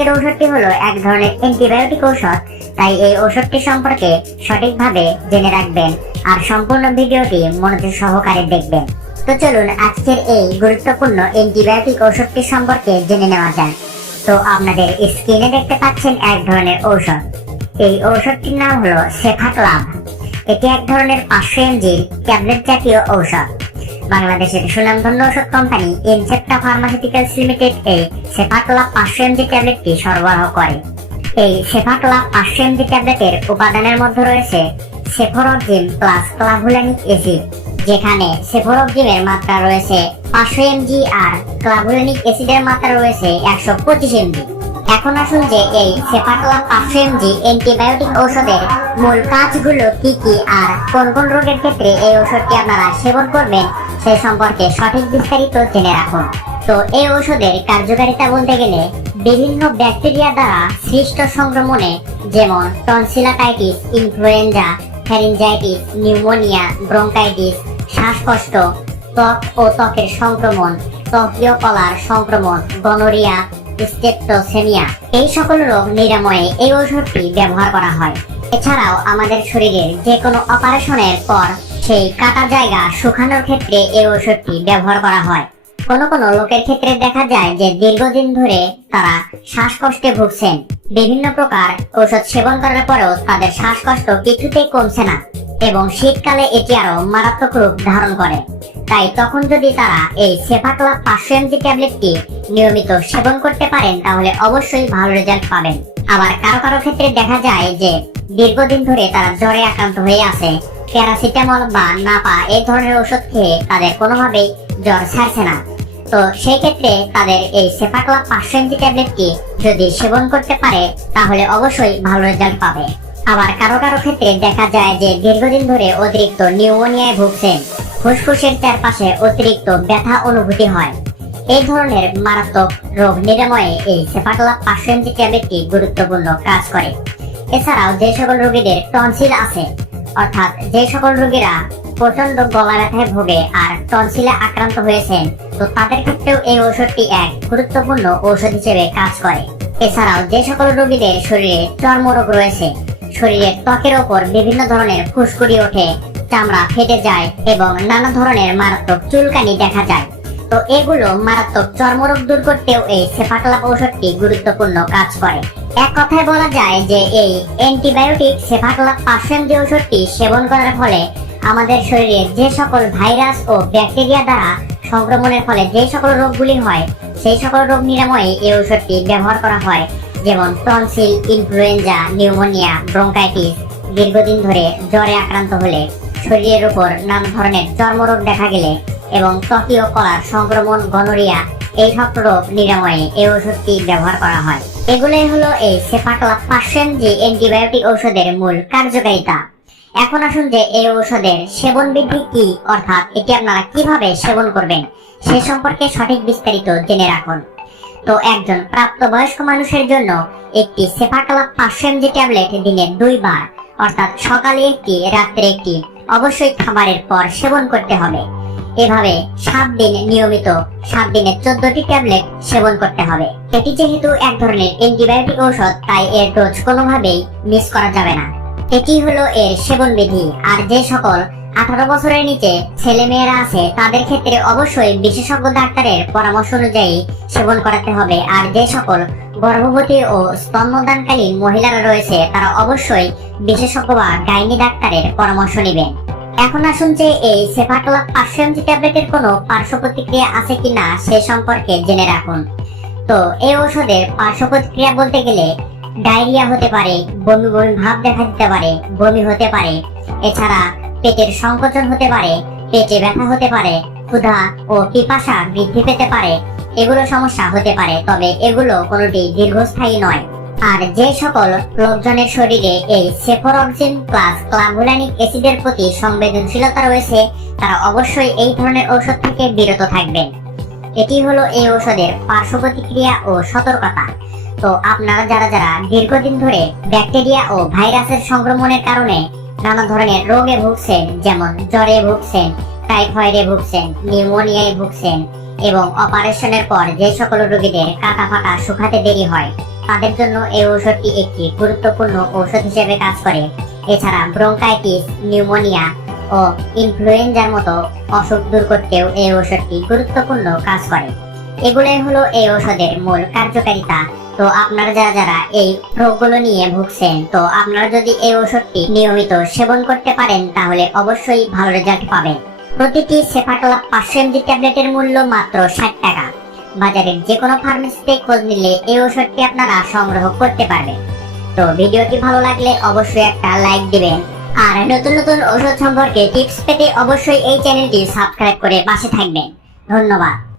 এর ঔষধটি হলো এক ধরনের অ্যান্টিবায়োটিক ঔষধ। তাই এই ঔষধটি সম্পর্কে সঠিকভাবে জেনে রাখবেন আর সম্পূর্ণ ভিডিওটি মনোযোগ সহকারে দেখবেন। তো চলুন আজকের এই গুরুত্বপূর্ণ অ্যান্টিবায়োটিক ঔষধটি সম্পর্কে জেনে নেওয়া যাক। তো আপনাদের স্ক্রিনে দেখতে পাচ্ছেন এক ধরনের ঔষধ। এই ঔষধটির নাম হলো সেফাক্লাভ এটি এক ধরনের পাঁচশো এমজির ট্যাবলেট জাতীয় ঔষধ। বাংলাদেশের সুনামধন্য ওষুধ কোম্পানি ইনসেপ্টা ফার্মাসিউটিক্যালস লিমিটেড এই সেফাক্লাভ পাঁচশো এমজি ট্যাবলেটটি সরবরাহ করে। এই সেফাক্লাভ পাঁচশো এমজি ট্যাবলেটের উপাদানের মধ্যে রয়েছে সেফোরবজিম প্লাস ক্লাভুলানিক অ্যাসিড যেখানে সেফোরবজিমের মাত্রা রয়েছে পাঁচশো এমজি আর ক্লাভুলানিক অ্যাসিডের মাত্রা রয়েছে একশো পঁচিশ এমজি এখন আসুন যে এই সেফাক্লাভ পাঁচশো অ্যান্টিবায়োটিক ঔষধের মূল কাজগুলো কি কি আর কোন কোন রোগের ক্ষেত্রে এই ঔষধটি আপনারা সেবন করবেন সেই সম্পর্কে সঠিক বিস্তারিত জেনে রাখুন। তো এই ঔষধের কার্যকারিতা বলতে গেলে বিভিন্ন ব্যাকটেরিয়া দ্বারা সৃষ্ট সংক্রমণে যেমন tonsillitis influenza pharyngitis pneumonia bronchitis শ্বাসকষ্ট, ত্বক ও ত্বকের সংক্রমণ, ত্বকীয় কলার সংক্রমণ গনোরিয়া স্টেপটোসেমিয়া। এই সকল রোগ নিরাময়ে এই ঔষধটি ব্যবহার করা হয়। এছাড়াও আমাদের শরীরের যে কোনো অপারেশনের পর সেই কাটা জায়গা শুকানোর ক্ষেত্রে এই ওষুধটি ব্যবহার করা হয়। কোনো কোনো লোকের ক্ষেত্রে দেখা যায় যে দীর্ঘদিন ধরে তারা শ্বাসকষ্টে ভুগছেন। বিভিন্ন প্রকার ঔষধ সেবন করার পরেও তাদের শ্বাসকষ্ট কিছুতেই কমছে না। এবং শীতকালে এটি আরও মারাত্মক রূপ ধারণ করে। তাই তখন যদি তারা এই সেফাক্লাভ পাঁচশো এমজি ট্যাবলেটটি নিয়মিত সেবন করতে পারেন, তাহলে অবশ্যই ভালো রেজাল্ট পাবেন। আবার কারও কারও ক্ষেত্রে দেখা যায় যে দীর্ঘদিন ধরে তারা জ্বরে আক্রান্ত হয়ে আছে, প্যারাসিটামল বা নাপা এই ধরনের ওষুধ খেয়ে তাদের কোনোভাবেই জ্বর ছাড়ছে না। তো সেই ক্ষেত্রে তাদের এই সেফাক্লাভ পাঁচশো এমজি ট্যাবলেটটি যদি সেবন করতে পারে, তাহলে অবশ্যই ভালো রেজাল্ট পাবে। আবার কারও কারও ক্ষেত্রে দেখা যায় যে দীর্ঘদিন ধরে অতিরিক্ত নিউমোনিয়ায় ভুগছেন। ফুসফুসের চারপাশে অতিরিক্ত ব্যথা অনুভূতি হয়। এই ধরনের মারাত্মক রোগ নিরাময়ে এই পাঁচশো এমজি ট্যাবলেটটি গুরুত্বপূর্ণ কাজ করে। এছাড়াও যে সকল রোগীদের টনসিল আছে, অর্থাৎ যে সকল রোগীরা প্রচণ্ড গলা ব্যথায় ভোগে আর টনসিলে আক্রান্ত হয়েছেন, তো তাদের ক্ষেত্রেও এই ঔষধটি এক গুরুত্বপূর্ণ ঔষধ হিসেবে কাজ করে। এছাড়াও যে সকল রোগীদের শরীরে চর্মরোগ রয়েছে শরীরের ত্বকের ওপর বিভিন্ন ধরনের ফুসকুড়ি ওঠে, চামড়া ফেটে যায় এবং নানা ধরনের মারাত্মক চুলকানি দেখা যায়। তো এগুলো মারাত্মক চর্মরোগ দূর করতেও এই সেফাক্লাভ ঔষধটি গুরুত্বপূর্ণ কাজ করে। এক কথায় বলা যায় যে এই অ্যান্টিবায়োটিক সেফাক্লাভ পাঁচশো এমজি ঔষধটি সেবন করার ফলে আমাদের শরীরে যে সকল ভাইরাস ও ব্যাকটেরিয়া দ্বারা সংক্রমণের ফলে যে সকল রোগগুলি হয়, সেই সকল রোগ নিরাময়ে এই ঔষধটি ব্যবহার করা হয়। যেমন টনসিল, ইনফ্লুয়েঞ্জা, নিউমোনিয়া, ব্রঙ্কাইটিস, দীর্ঘদিন ধরে জ্বরে আক্রান্ত হলে শরীরের উপর নানা ধরনের চর্মরোগ দেখা গেলে এবং ত্বকীয় কলার সংক্রমণ, গনোরিয়া, এই সব রোগ নিরাময়ে এই ওষুধটি ব্যবহার করা হয়। এগুলোই হলো এই সেফাক্লাভ পার্সেন যে অ্যান্টিবায়োটিক ঔষধের মূল কার্যকারিতা। এখন আসুন যে এই ঔষধের সেবন বিধি কি, অর্থাৎ এটি আপনারা কীভাবে সেবন করবেন, সে সম্পর্কে সঠিক বিস্তারিত জেনে রাখুন। তো একজন প্রাপ্তবয়স্ক মানুষের জন্য একটি সেফাক্লাভ পাঁচশো এমজি ট্যাবলেট দিনে দুইবার, অর্থাৎ সকালে একটি রাত্রে একটি অবশ্যই খাবারের পর সেবন করতে হবে। এভাবে সাত দিন নিয়মিত, সাত দিনে চোদ্দটি ট্যাবলেট সেবন করতে হবে। এটি যেহেতু এক ধরনের অ্যান্টিবায়োটিক ঔষধ, তাই এর ডোজ কোনোভাবেই মিস করা যাবে না। এটি হলো এর সেবন বিধি, আর যে সকল আঠারো বছরের নিচে ছেলে মেয়েরা আছে, তাদের ক্ষেত্রে অবশ্যই বিশেষজ্ঞ ডাক্তারের পরামর্শ অনুযায়ী সেবন করাতে হবে। আর যে সকল গর্ভবতী ও স্তন্যদানকালীন মহিলারা রয়েছে, তারা অবশ্যই বিশেষজ্ঞ বা গাইনি ডাক্তারের পরামর্শ নেবেন। এখন আসুন যে এই সেফাক্লাভ পাঁচশো ট্যাবলেটের কোনো পার্শ্ব প্রতিক্রিয়া আছে কিনা সে সম্পর্কে জেনে রাখুন। তো, এই ঔষধের পার্শ্ব প্রতিক্রিয়া বলতে গেলে ডায়রিয়া হতে পারে, বমি বমি ভাব দেখা দিতে পারে, বমি হতে পারে। এছাড়া পেটের সংকোচন হতে পারে, পেটে ব্যথা হতে পারে, ক্ষুধা ও পিপাসা বৃদ্ধি পেতে পারে, এগুলো সমস্যা হতে পারে, তবে এগুলো কোনোটি দীর্ঘস্থায়ী নয়। আর যে সকল লোকজনের শরীরে এই সেফোরক্সিন প্লাস ক্লাভুলানিক অ্যাসিডের প্রতি সংবেদনশীলতা রয়েছে, তারা অবশ্যই এই ধরনের ঔষধ থেকে বিরত থাকবেন। এটি হলো এই ঔষধের পার্শ্ব প্রতিক্রিয়া ও সতর্কতা। তো আপনারা যারা যারা দীর্ঘদিন ধরে ব্যাকটেরিয়া ও ভাইরাসের সংক্রমণের কারণে নানা ধরনের রোগে ভুগছেন, যেমন জ্বরে ভুগছেন, টাইফয়েডে ভুগছেন, নিউমোনিয়ায় ভুগছেন এবং অপারেশনের পর যে সকল রোগীদের কাটা ফাটা শুকাতে দেরি হয়, তাদের জন্য এই ঔষধটি একটি গুরুত্বপূর্ণ ঔষধ হিসেবে কাজ করে। এছাড়া ব্রঙ্কাইটিস, নিউমোনিয়া ও ইনফ্লুয়েঞ্জার মতো অসুখ দূর করতেও এই ঔষধটি গুরুত্বপূর্ণ কাজ করে। এগুলোই হলো এই ঔষধের মূল কার্যকারিতা। তো আপনারা যারা যারা এই রোগগুলো নিয়ে ভুগছেন, তো আপনারা যদি এই ওষুধটি নিয়মিত সেবন করতে পারেন, তাহলে অবশ্যই ভালো রেজাল্ট পাবেন। প্রতিটি সেফাটোলা পাঁচশো এমজি ট্যাবলেটের মূল্য মাত্র ষাট টাকা। বাজারের যে কোনো ফার্মেসিতে খোঁজ নিলে এই ওষুধটি আপনারা সংগ্রহ করতে পারবেন। তো ভিডিওটি ভালো লাগলে অবশ্যই একটা লাইক দিবেন। আর নতুন নতুন ওষুধ সম্পর্কে টিপস পেতে অবশ্যই এই চ্যানেলটি সাবস্ক্রাইব করে পাশে থাকবেন। ধন্যবাদ।